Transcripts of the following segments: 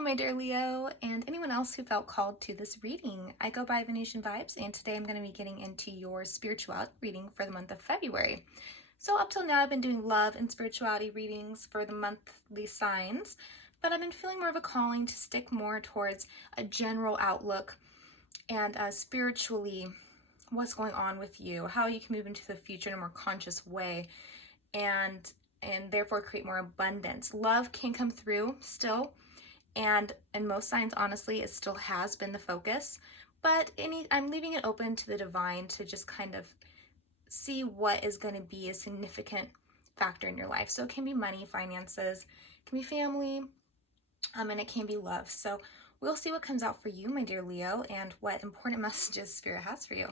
Hello, my dear Leo, and anyone else who felt called to this reading. I go by Venetian Vibes, and today I'm going to be getting into your spirituality reading for the month of February. So up till now, I've been doing love and spirituality readings for the monthly signs, but I've been feeling more of a calling to stick more towards a general outlook and spiritually what's going on with you, how you can move into the future in a more conscious way, and therefore create more abundance. Love can come through still. And in most signs, honestly, it still has been the focus, but I'm leaving it open to the divine to just kind of see what is going to be a significant factor in your life. So it can be money, finances, it can be family, and it can be love. So we'll see what comes out for you, my dear Leo, and what important messages Spirit has for you.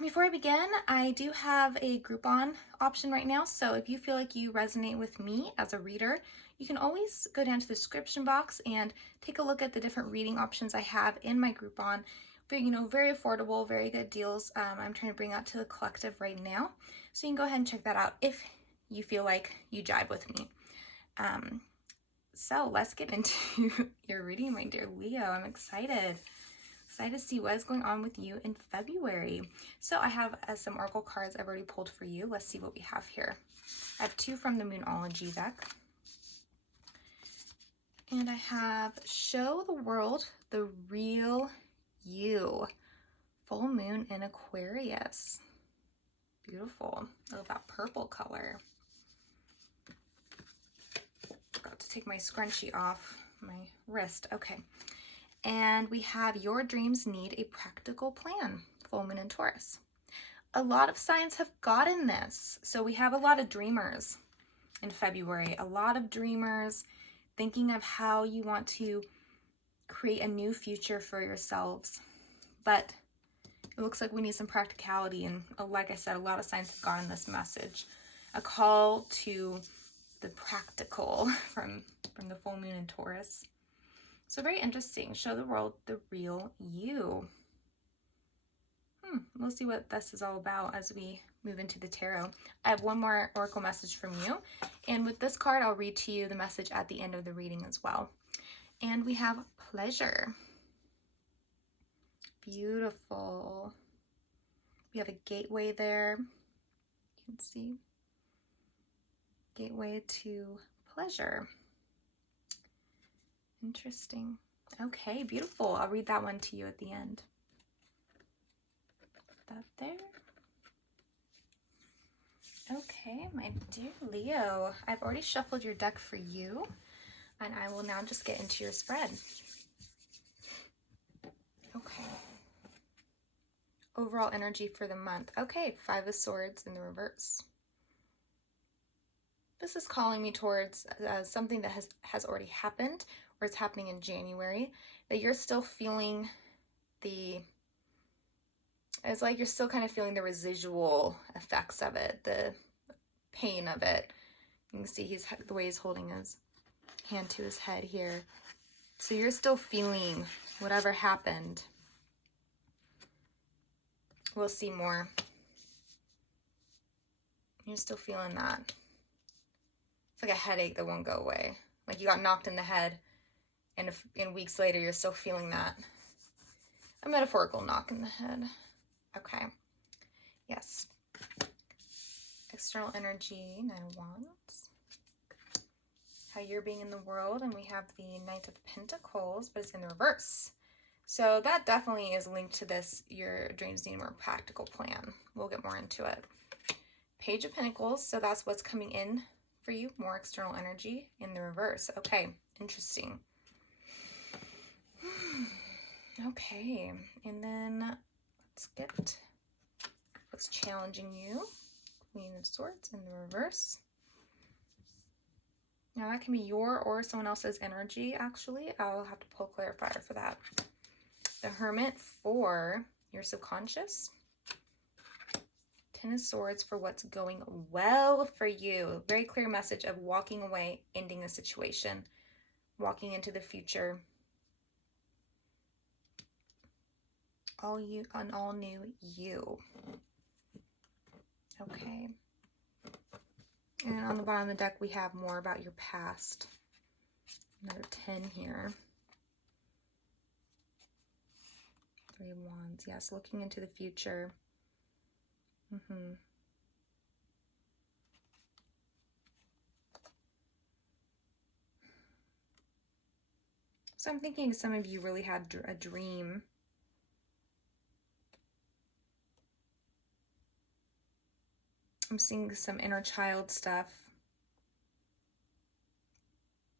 Before I begin, I do have a Groupon option right now. So if you feel like you resonate with me as a reader, you can always go down to the description box and take a look at the different reading options I have in my Groupon. But, very affordable, very good deals. I'm trying to bring out to the collective right now. So you can go ahead and check that out if you feel like you jive with me. So let's get into your reading, my dear Leo. I'm excited to see what is going on with you in February. So I have some oracle cards I've already pulled for you. Let's see what we have here. I have two from the Moonology deck. And I have Show the World the Real You. Full moon in Aquarius. Beautiful. I love that purple color. Got to take my scrunchie off my wrist. Okay. And we have Your Dreams Need a Practical Plan. Full moon in Taurus. A lot of signs have gotten this. So we have a lot of dreamers in February. A lot of dreamers thinking of how you want to create a new future for yourselves. But it looks like we need some practicality. And like I said, a lot of signs have gotten this message. A call to the practical from the full moon in Taurus. So very interesting. Show the world the real you. We'll see what this is all about as we move into the tarot. I have one more oracle message from you. And with this card, I'll read to you the message at the end of the reading as well. And we have pleasure. Beautiful. We have a gateway there. You can see. Gateway to pleasure. Interesting. Okay, beautiful. I'll read that one to you at the end. Put that there. Okay, my dear Leo, I've already shuffled your deck for you, and I will now just get into your spread. Okay. Overall energy for the month. Okay, Five of Swords in the reverse. This is calling me towards something that has already happened, or it's happening in January, that you're still feeling it's like you're still kind of feeling the residual effects of it, the pain of it. You can see the way he's holding his hand to his head here. So you're still feeling whatever happened. We'll see more. You're still feeling that. It's like a headache that won't go away. Like you got knocked in the head, and weeks later you're still feeling that. A metaphorical knock in the head. Okay. Yes. External energy, Nine of Wands. How you're being in the world, and we have the Knight of Pentacles, but it's in the reverse. So that definitely is linked to this, your dreams need a more practical plan. We'll get more into it. Page of Pentacles, so that's what's coming in for you, more external energy in the reverse. Okay, interesting. Okay, and then let's get what's challenging you. Queen of Swords in the reverse. Now that can be your or someone else's energy, actually. I'll have to pull a clarifier for that. The Hermit for your subconscious. Ten of Swords for what's going well for you. Very clear message of walking away, ending the situation, walking into the future. An all new you. Okay. And on the bottom of the deck, we have more about your past. Another 10 here. 3 of Wands. Yes, looking into the future. So I'm thinking some of you really had a dream. I'm seeing some inner child stuff.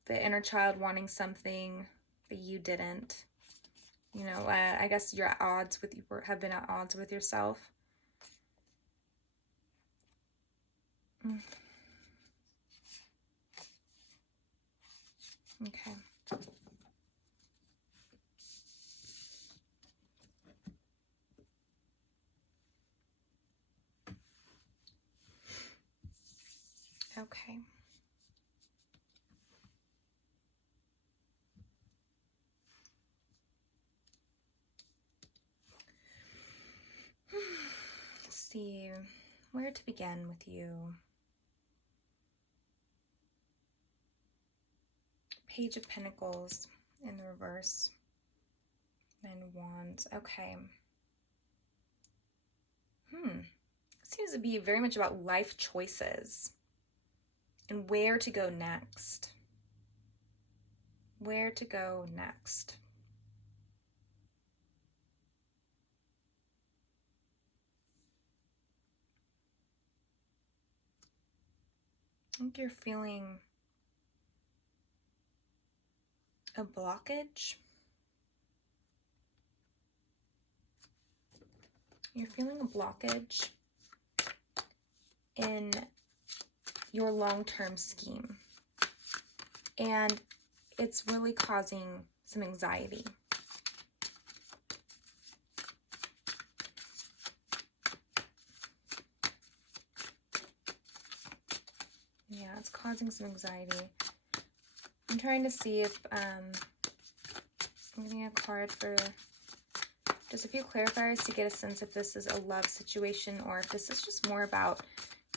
The inner child wanting something that you didn't. You know, I guess you're at odds with, you have been at odds with yourself. Okay. Okay. Let's see where to begin with you. Page of Pentacles in the reverse. 9 of Wands. Okay. Seems to be very much about life choices and where to go next. Where to go next. I think you're feeling a blockage. You're feeling a blockage in your long-term scheme. And it's really causing some anxiety. Yeah, it's causing some anxiety. I'm trying to see if I'm getting a card for just a few clarifiers to get a sense if this is a love situation or if this is just more about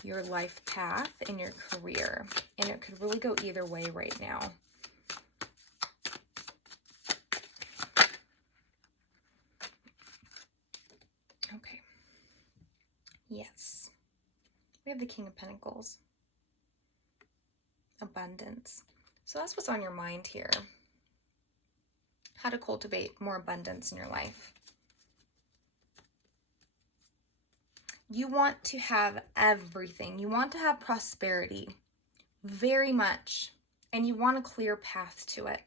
your life path and your career. And it could really go either way right now. Okay. Yes. We have the King of Pentacles. Abundance. So that's what's on your mind here. How to cultivate more abundance in your life. You want to have everything. You want to have prosperity very much, and you want a clear path to it.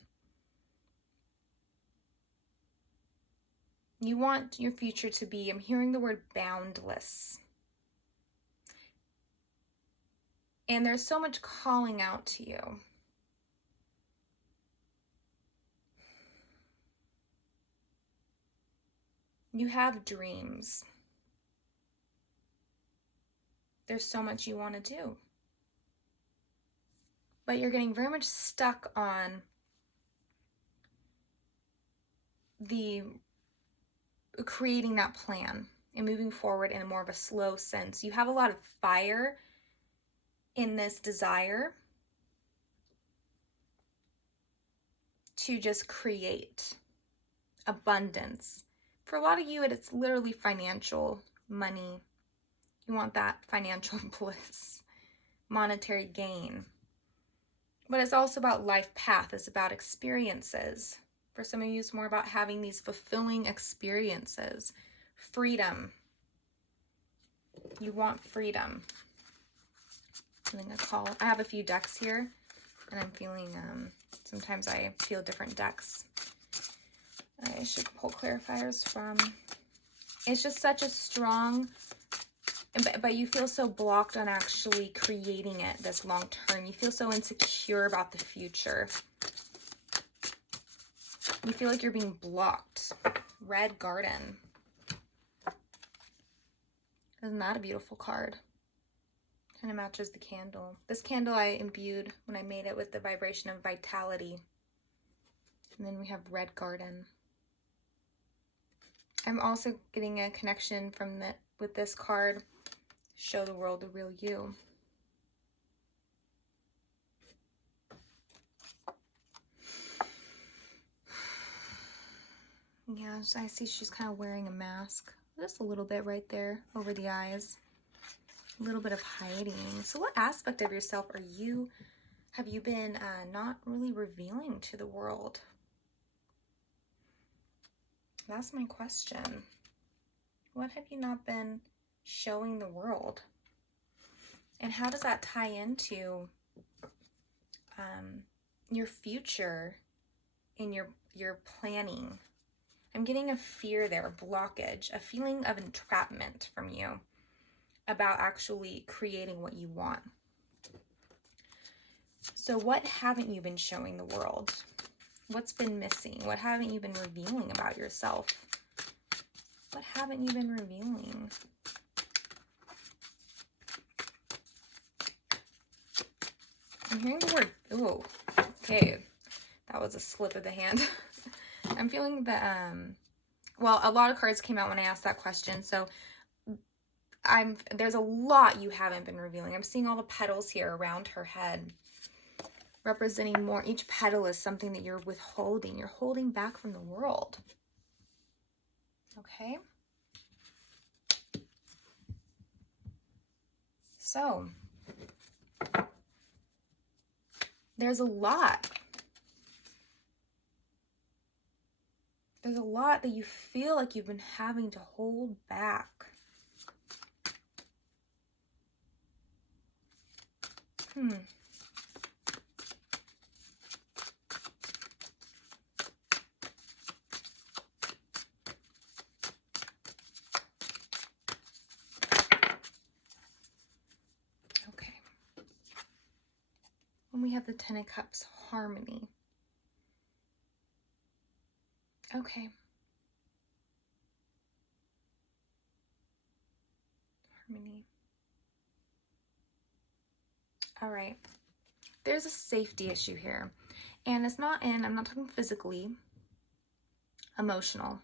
You want your future to be, I'm hearing the word boundless. And there's so much calling out to you. You have dreams. There's so much you want to do. But you're getting very much stuck on the creating that plan and moving forward in a more of a slow sense. You have a lot of fire in this desire to just create abundance. For a lot of you, it's literally financial, money. You want that financial bliss, monetary gain. But it's also about life path. It's about experiences. For some of you, it's more about having these fulfilling experiences. Freedom. You want freedom. Feeling a call. I have a few decks here, and I'm feeling, sometimes I feel different decks. I should pull clarifiers from. It's just such a strong, but you feel so blocked on actually creating it this long term. You feel so insecure about the future. You feel like you're being blocked. Red Garden. Isn't that a beautiful card? Kind of matches the candle. This candle I imbued when I made it with the vibration of vitality. And then we have Red Garden. I'm also getting a connection from with this card. Show the world the real you. Yeah, I see she's kind of wearing a mask. Just a little bit right there over the eyes. A little bit of hiding. So what aspect of yourself have you been not really revealing to the world? That's my question. What have you not been showing the world? And how does that tie into your future in your planning? I'm getting a fear there, a blockage, a feeling of entrapment from you about actually creating what you want. So what haven't you been showing the world? What's been missing? What haven't you been revealing about yourself? What haven't you been revealing? I'm hearing the word, ooh, okay. That was a slip of the hand. I'm feeling that, well, a lot of cards came out when I asked that question. So there's a lot you haven't been revealing. I'm seeing all the petals here around her head, representing more. Each petal is something that you're withholding. You're holding back from the world. Okay. So there's a lot. There's a lot that you feel like you've been having to hold back. Okay. When we have the Ten of Cups, harmony. Okay. Harmony. All right. There's a safety issue here. And it's not I'm not talking physically, emotional.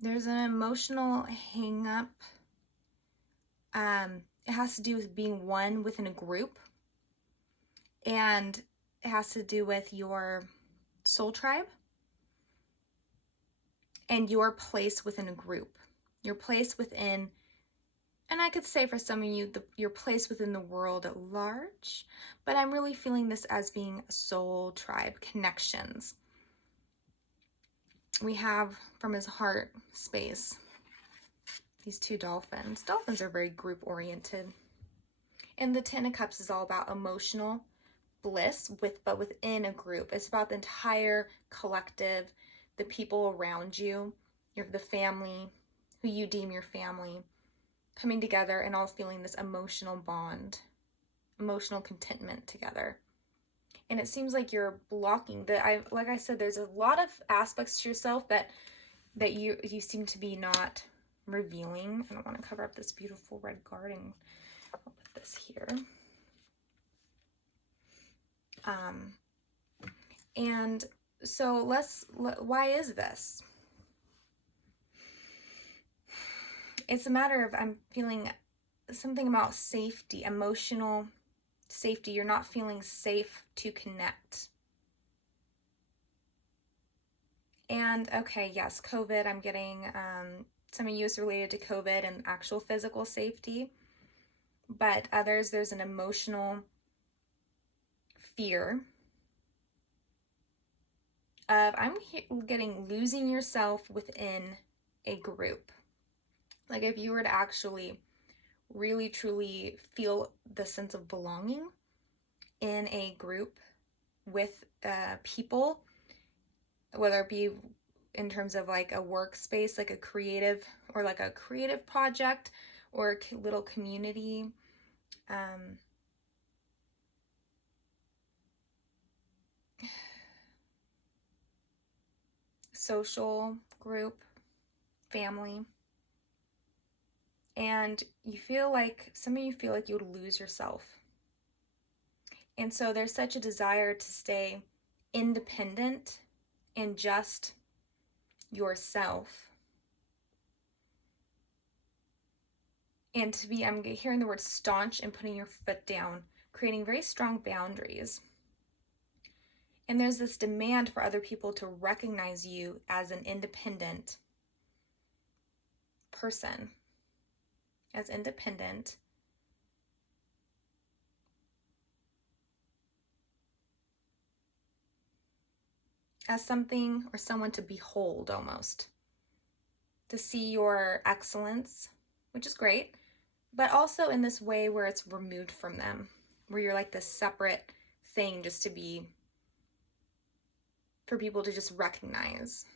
There's an emotional hang up. It has to do with being one within a group. And it has to do with your soul tribe and your place within a group. Your place within, and I could say for some of you, your place within the world at large, but I'm really feeling this as being a soul tribe, connections. We have from his heart space, these two dolphins. Dolphins are very group oriented. And the Ten of Cups is all about emotional bliss, but within a group. It's about the entire collective, the people around you, the family, who you deem your family, coming together and all feeling this emotional bond, emotional contentment together. And it seems like you're blocking like I said, there's a lot of aspects to yourself that you seem to be not revealing. I don't want to cover up this beautiful red garden. I'll put this here. And so why is this? It's a matter of, I'm feeling something about safety, emotional safety. You're not feeling safe to connect. And okay, yes, COVID, I'm getting, some of you is related to COVID and actual physical safety, but others, there's an emotional fear of, getting losing yourself within a group. Like if you were to actually really truly feel the sense of belonging in a group with people, whether it be in terms of like a workspace, like a creative project or a little community, social group, family. And some of you feel like you would lose yourself. And so there's such a desire to stay independent and just yourself. And to be, I'm hearing the word staunch and putting your foot down, creating very strong boundaries. And there's this demand for other people to recognize you as an independent person, as independent, as something or someone to behold almost, to see your excellence, which is great, but also in this way where it's removed from them, where you're like this separate thing just to be, for people to just recognize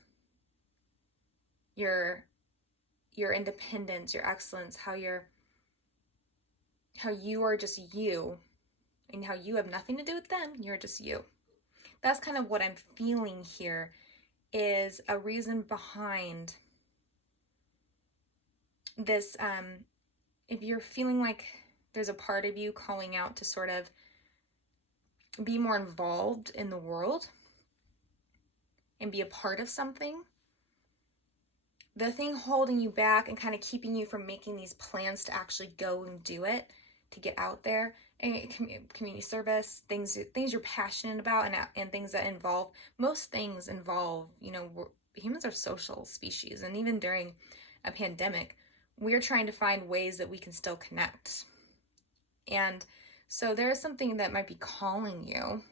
your independence, your excellence, how you are just you, and how you have nothing to do with them, you're just you. That's kind of what I'm feeling here, is a reason behind this. If you're feeling like there's a part of you calling out to sort of be more involved in the world and be a part of something, the thing holding you back and kind of keeping you from making these plans to actually go and do it, to get out there, and community service, things you're passionate about, and things that involve, most things involve, humans are social species, and even during a pandemic, we're trying to find ways that we can still connect. And so there is something that might be calling you,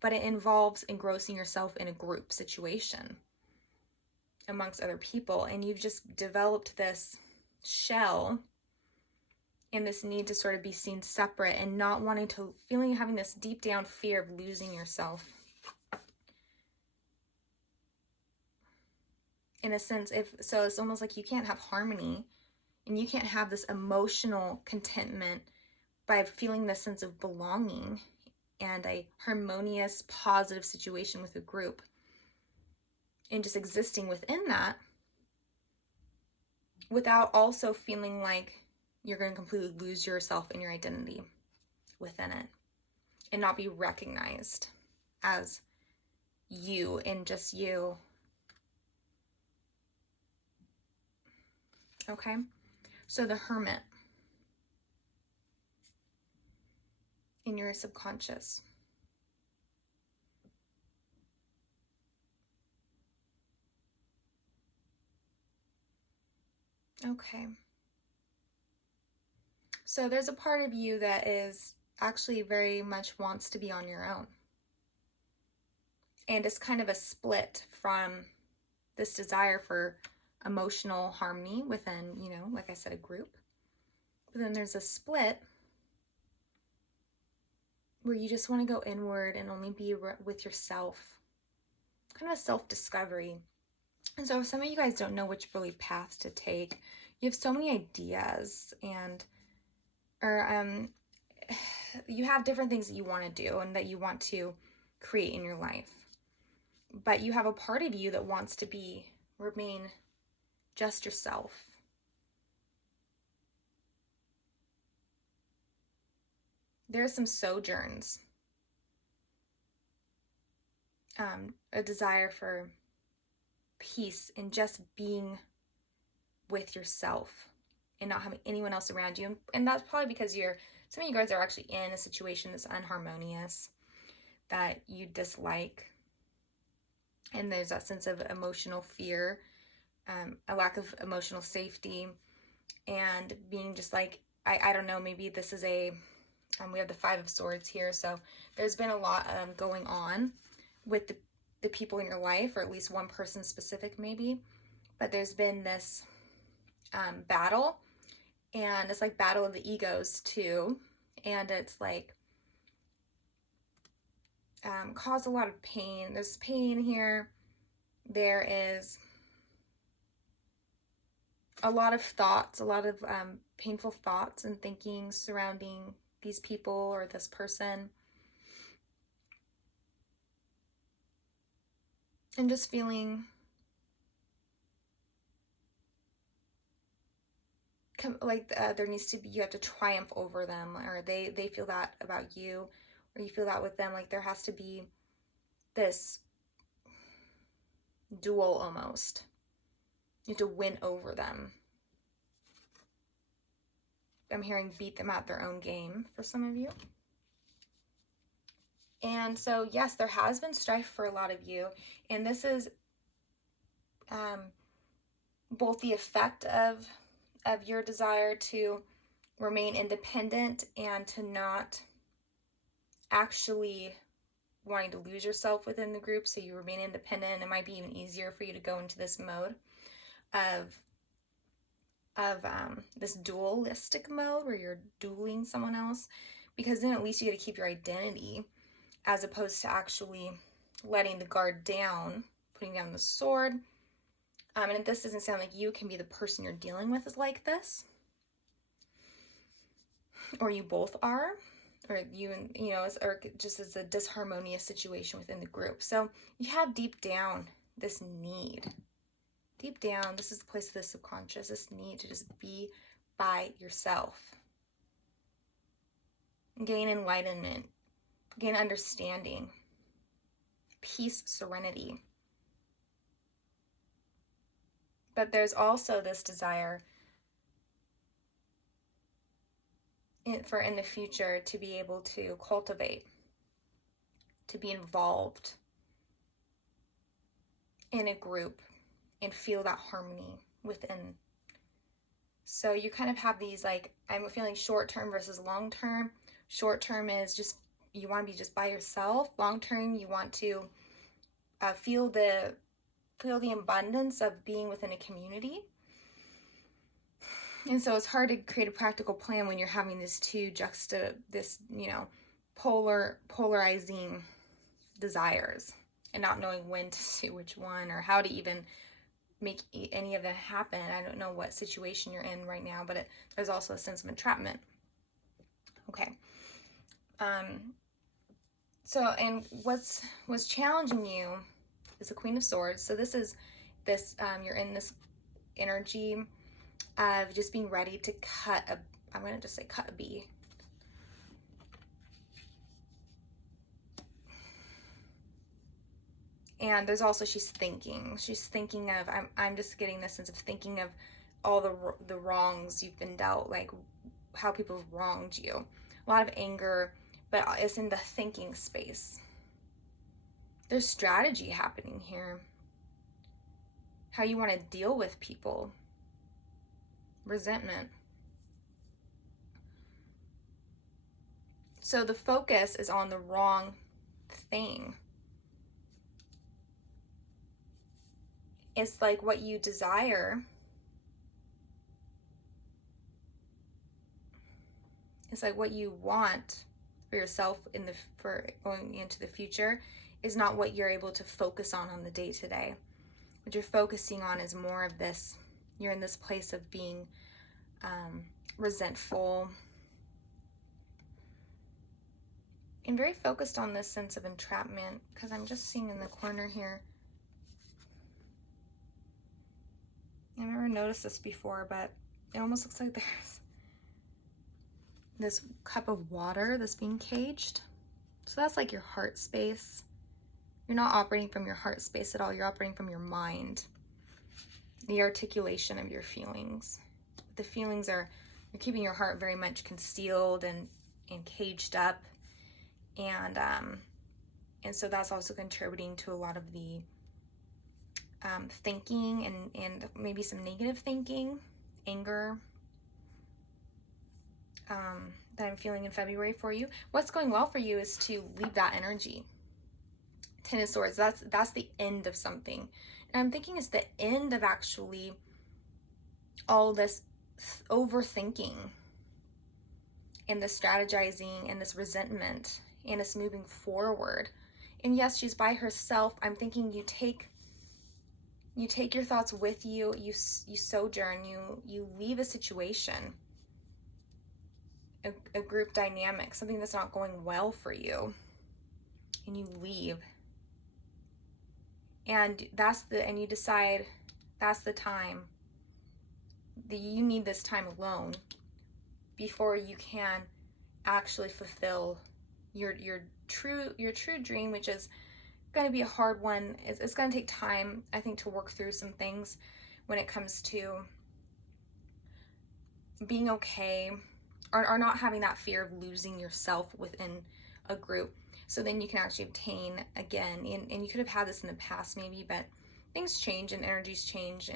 but it involves engrossing yourself in a group situation amongst other people, and you've just developed this shell and this need to sort of be seen separate, and not wanting to, having this deep down fear of losing yourself. In a sense, so it's almost like you can't have harmony, and you can't have this emotional contentment by feeling this sense of belonging and a harmonious, positive situation with a group, and just existing within that, without also feeling like you're going to completely lose yourself and your identity within it, and not be recognized as you and just you. Okay, so the Hermit in your subconscious. Okay. So there's a part of you that is actually very much wants to be on your own. And it's kind of a split from this desire for emotional harmony within, like I said, a group. But then there's a split where you just want to go inward and only be with yourself. Kind of a self-discovery. And so if some of you guys don't know which really path to take, you have so many ideas, or you have different things that you want to do and that you want to create in your life. But you have a part of you that wants to remain just yourself. There are some sojourns, a desire for peace and just being with yourself and not having anyone else around you. And that's probably because some of you guys are actually in a situation that's unharmonious, that you dislike. And there's that sense of emotional fear, a lack of emotional safety, and being just like, I don't know, maybe this is we have the Five of Swords here. So there's been a lot going on with the people in your life, or at least one person specific maybe. But there's been this battle, and it's like battle of the egos too. And it's like caused a lot of pain. There's pain here. There is a lot of thoughts, a lot of painful thoughts and thinking surrounding these people or this person. And just feeling like there needs to be, you have to triumph over them, or they feel that about you, or you feel that with them. Like there has to be this duel almost. You have to win over them. I'm hearing beat them at their own game for some of you. And so, yes, there has been strife for a lot of you. And this is both the effect of your desire to remain independent and to not actually wanting to lose yourself within the group, so you remain independent. It might be even easier for you to go into this mode of this dualistic mode where you're dueling someone else, because then at least you get to keep your identity, as opposed to actually letting the guard down, putting down the sword. And if this doesn't sound like you, can be the person you're dealing with is like this, or you both are, or you and or just as a disharmonious situation within the group. So you have deep down this need. Deep down, this is the place of the subconscious, this need to just be by yourself. Gain enlightenment, gain understanding, peace, serenity. But there's also this desire in the future to be able to cultivate, to be involved in a group and feel that harmony within. So you kind of have these, like, I'm feeling short term versus long term. Short term is just, you want to be just by yourself. Long term, you want to feel the abundance of being within a community. And so it's hard to create a practical plan when you're having this polarizing desires and not knowing when to do which one or how to even make any of that happen. I don't know what situation you're in right now, but there's also a sense of entrapment. Okay. So, and what's challenging you is the Queen of Swords. So this is you're in this energy of just being ready to I'm going to just say cut a bee. And there's also, she's thinking of, I'm just getting this sense of thinking of all the wrongs you've been dealt, like how people have wronged you. A lot of anger, but it's in the thinking space. There's strategy happening here. How you want to deal with people. Resentment. So the focus is on the wrong thing. It's like what you desire. It's like what you want for yourself for going into the future is not what you're able to focus on the day-to-day. What you're focusing on is more of this. You're in this place of being resentful and very focused on this sense of entrapment, because I'm just seeing in the corner here. I've never noticed this before, but it almost looks like there's this cup of water that's being caged. So that's like your heart space. You're not operating from your heart space at all. You're operating from your mind. The articulation of your feelings. The feelings you're keeping your heart very much concealed and caged up. And so that's also contributing to a lot of the thinking and maybe some negative thinking, anger that I'm feeling in February for you. What's going well for you is to leave that energy. Ten of Swords, that's the end of something. And I'm thinking it's the end of actually all this overthinking and the strategizing and this resentment and this moving forward. And yes, she's by herself. I'm thinking you take your thoughts with you, you sojourn, you leave a situation, a group dynamic, something that's not going well for you, and you leave. And you decide that's the time that you need this time alone before you can actually fulfill your true dream, which is going to be a hard one. It's going to take time, I think, to work through some things when it comes to being okay or not having that fear of losing yourself within a group. So then you can actually obtain again, and you could have had this in the past maybe, but things change and energies change,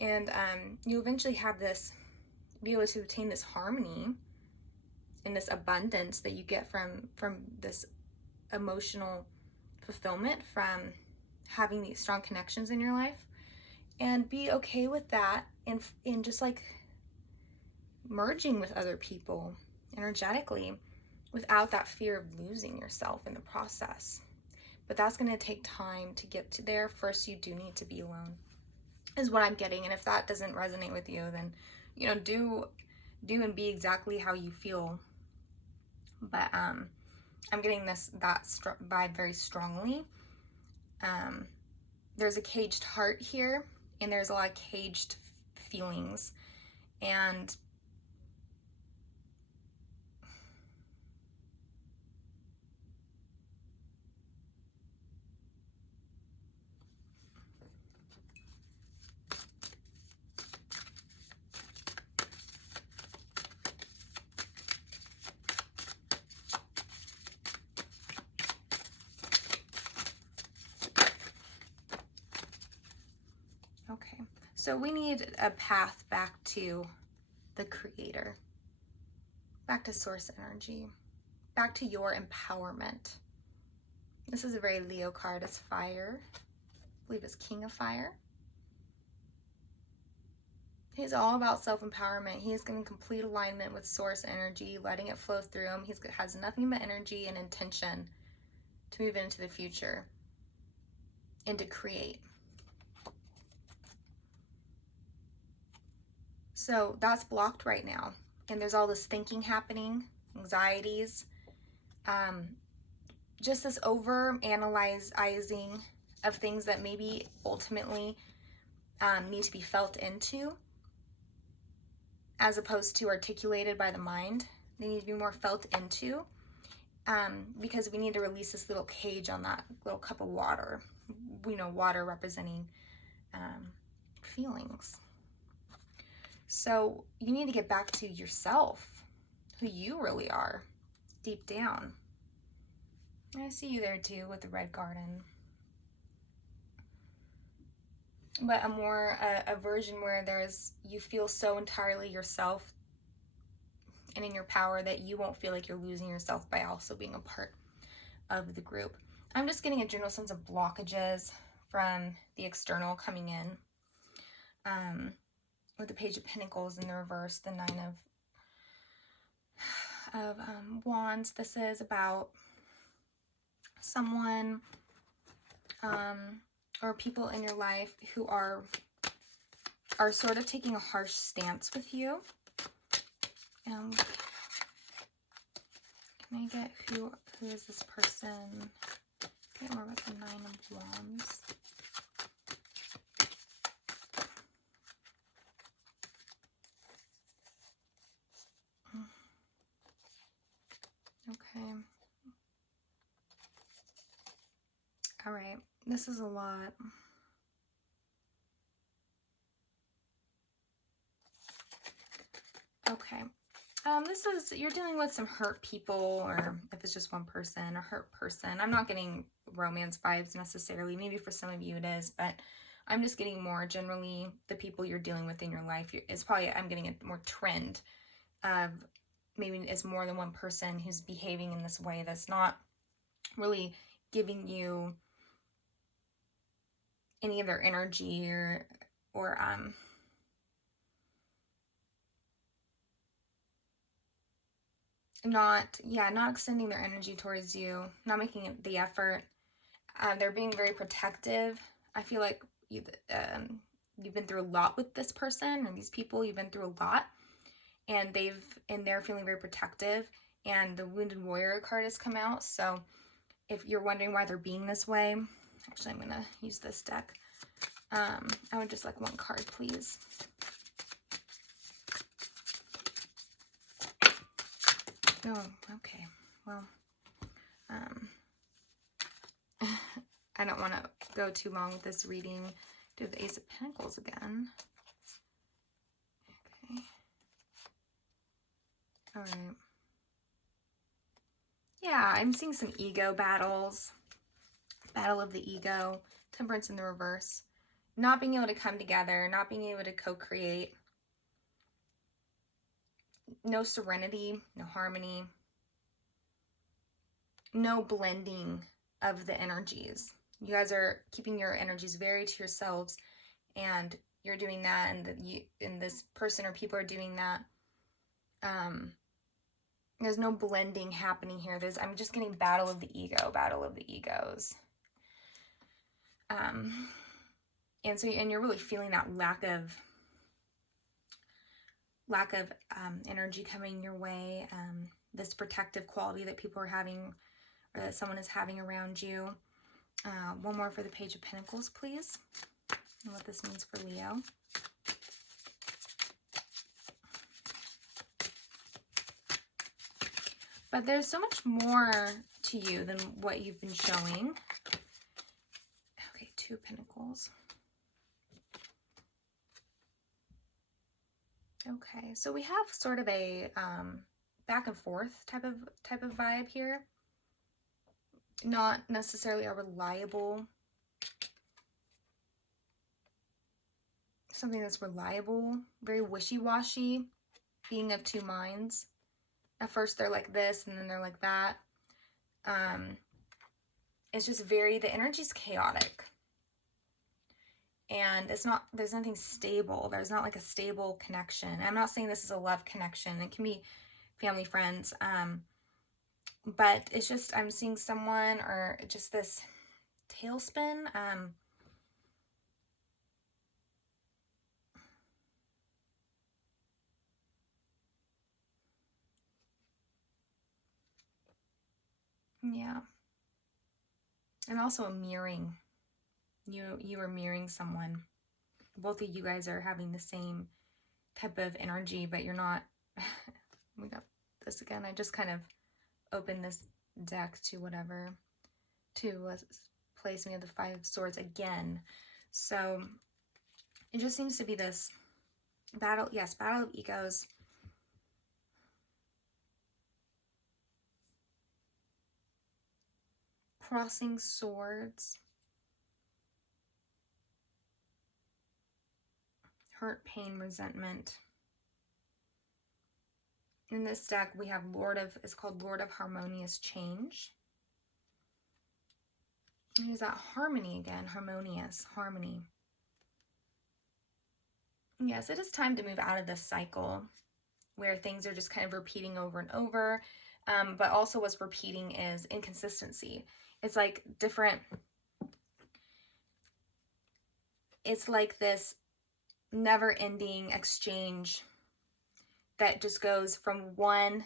and you eventually have this, be able to obtain this harmony and this abundance that you get from this emotional fulfillment from having these strong connections in your life, and be okay with that, and just like merging with other people energetically without that fear of losing yourself in the process. But that's going to take time to get to there. First, you do need to be alone, is what I'm getting. And if that doesn't resonate with you, then, you know, do and be exactly how you feel. But I'm getting that vibe very strongly. There's a caged heart here, and there's a lot of caged feelings, and okay, so we need a path back to the creator, back to source energy, back to your empowerment. This is a very Leo card. It's fire. I believe it's King of Fire. He's all about self-empowerment. He is in complete alignment with source energy, letting it flow through him. He has nothing but energy and intention to move into the future and to create. So that's blocked right now. And there's all this thinking happening, anxieties, just this over-analyzing of things that maybe ultimately need to be felt into, as opposed to articulated by the mind. They need to be more felt into, because we need to release this little cage on that little cup of water. We know water representing feelings. So you need to get back to yourself, who you really are, deep down. I see you there too with the red garden. But a version where you feel so entirely yourself and in your power that you won't feel like you're losing yourself by also being a part of the group. I'm just getting a general sense of blockages from the external coming in. With the Page of Pentacles in the reverse, the Nine of Wands. This is about someone or people in your life who are sort of taking a harsh stance with you. Can I get who is this person? Get more about the Nine of Wands. Okay. All right. This is a lot. Okay. This is, you're dealing with some hurt people, or if it's just one person, a hurt person. I'm not getting romance vibes necessarily. Maybe for some of you it is, but I'm just getting more generally the people you're dealing with in your life. It's probably, I'm getting a more trend of maybe it's more than one person who's behaving in this way that's not really giving you any of their energy or not extending their energy towards you, not making the effort. They're being very protective. I feel like you've been through a lot with this person or these people. You've been through a lot, and they're feeling very protective. And the Wounded Warrior card has come out. So if you're wondering why they're being this way, actually I'm gonna use this deck. I would just like one card, please. Oh, okay. Well, I don't want to go too long with this reading. Do the Ace of Pentacles again. Okay. All right. Yeah, I'm seeing some ego battles. Battle of the ego. Temperance in the reverse. Not being able to come together. Not being able to co-create. No serenity. No harmony. No blending of the energies. You guys are keeping your energies very to yourselves, and you're doing that, and this person or people are doing that. There's no blending happening here. I'm just getting battle of the ego, battle of the egos. And you're really feeling that lack of energy coming your way. This protective quality that people are having, or that someone is having around you. One more for the Page of Pentacles, please. And what this means for Leo. But there's so much more to you than what you've been showing. Okay, Two of Pentacles. Okay, so we have sort of a back and forth type of vibe here. Not necessarily a reliable, something that's reliable, very wishy-washy, being of two minds. At first they're like this and then they're like that. It's just the energy's chaotic. And there's nothing stable. There's not like a stable connection. I'm not saying this is a love connection. It can be family, friends. But it's just, I'm seeing someone, or just this tailspin. Yeah. And also a mirroring. You are mirroring someone. Both of you guys are having the same type of energy, but you're not. We got this again. I just kind of opened this deck to whatever, to place me at the Five of Swords again. So it just seems to be this battle. Yes, battle of egos. Crossing swords. Hurt, pain, resentment. In this deck, we have it's called Lord of Harmonious Change. And there's that harmony again, harmonious, harmony. Yes, it is time to move out of this cycle where things are just kind of repeating over and over. But also what's repeating is inconsistency. It's like different, it's like this never-ending exchange that just goes from one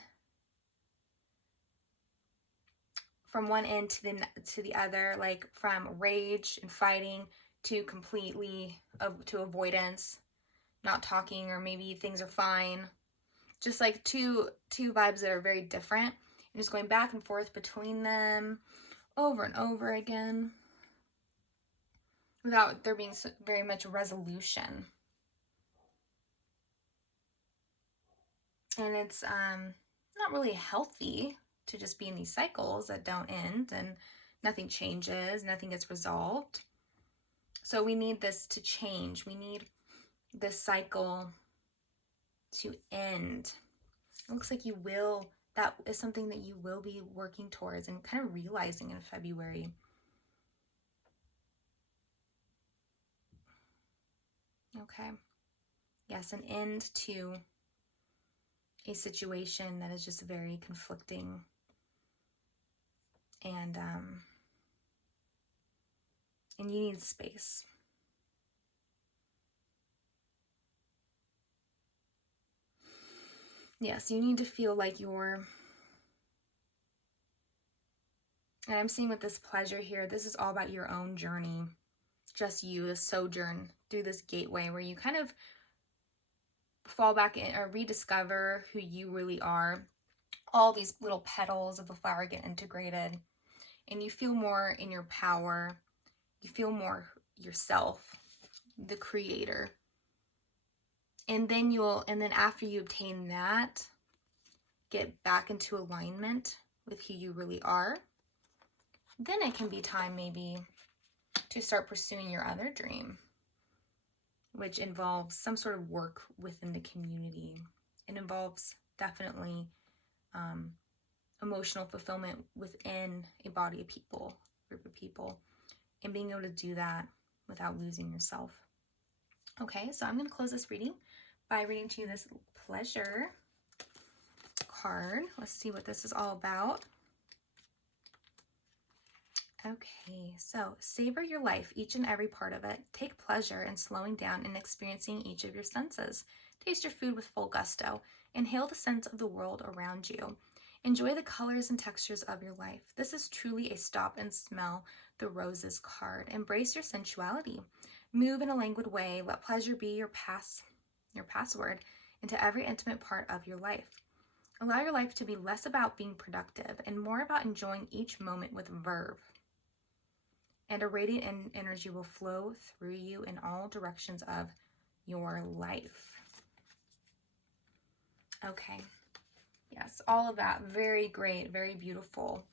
end to the other, like from rage and fighting to completely to avoidance, not talking, or maybe things are fine. Just like two vibes that are very different, and just going back and forth between them over and over again without there being very much resolution. And it's not really healthy to just be in these cycles that don't end and nothing changes, nothing gets resolved. So we need this to change. We need this cycle to end. It looks like that is something that you will be working towards and kind of realizing in February. Okay. Yes, an end to a situation that is just very conflicting, and you need space. Yes, you need to feel like and I'm seeing with this pleasure here, this is all about your own journey, just you, the sojourn through this gateway where you kind of fall back in or rediscover who you really are. All these little petals of the flower get integrated, and you feel more in your power. You feel more yourself, the creator. And then after you obtain that, get back into alignment with who you really are, then it can be time maybe to start pursuing your other dream, which involves some sort of work within the community. It involves definitely emotional fulfillment within a body of people, group of people, and being able to do that without losing yourself. Okay, so I'm going to close this reading by reading to you this pleasure card. Let's see what this is all about. Okay, so savor your life, each and every part of it. Take pleasure in slowing down and experiencing each of your senses. Taste your food with full gusto. Inhale the scents of the world around you. Enjoy the colors and textures of your life. This is truly a stop and smell the roses card. Embrace your sensuality. Move in a languid way. Let pleasure be your password into every intimate part of your life. Allow your life to be less about being productive and more about enjoying each moment with verve. And a radiant energy will flow through you in all directions of your life. Okay. Yes, all of that. Very great, very beautiful.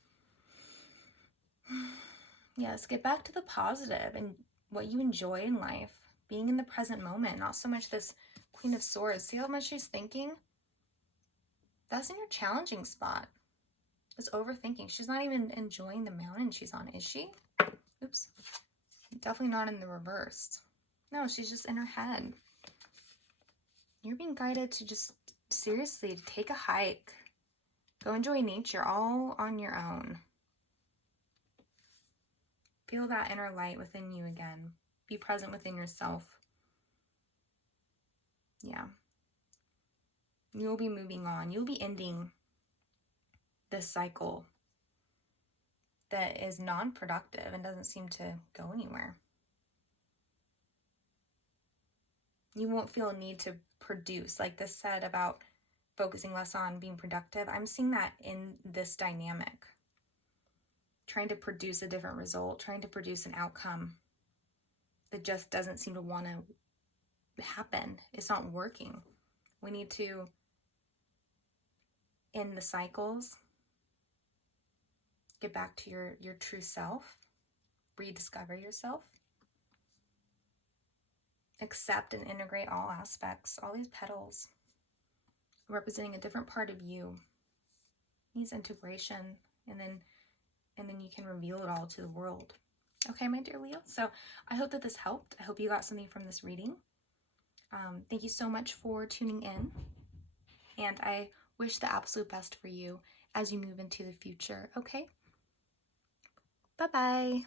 Yes, get back to the positive and what you enjoy in life. Being in the present moment, not so much this Queen of Swords. See how much she's thinking? That's in your challenging spot. This overthinking. She's not even enjoying the mountain she's on, is she? Oops. Definitely not in the reverse. No, she's just in her head. You're being guided to just seriously take a hike. Go enjoy nature all on your own. Feel that inner light within you again. Be present within yourself. Yeah. You'll be moving on. You'll be ending this cycle that is non-productive and doesn't seem to go anywhere. You won't feel a need to produce, like this said about focusing less on being productive. I'm seeing that in this dynamic. Trying to produce a different result, trying to produce an outcome that just doesn't seem to want to happen. It's not working. We need to end the cycles. Get back to your true self. Rediscover yourself. Accept and integrate all aspects, all these petals representing a different part of you. Needs integration, and then you can reveal it all to the world. Okay, my dear Leo. So I hope that this helped. I hope you got something from this reading. Thank you so much for tuning in, and I wish the absolute best for you as you move into the future. Okay. Bye-bye.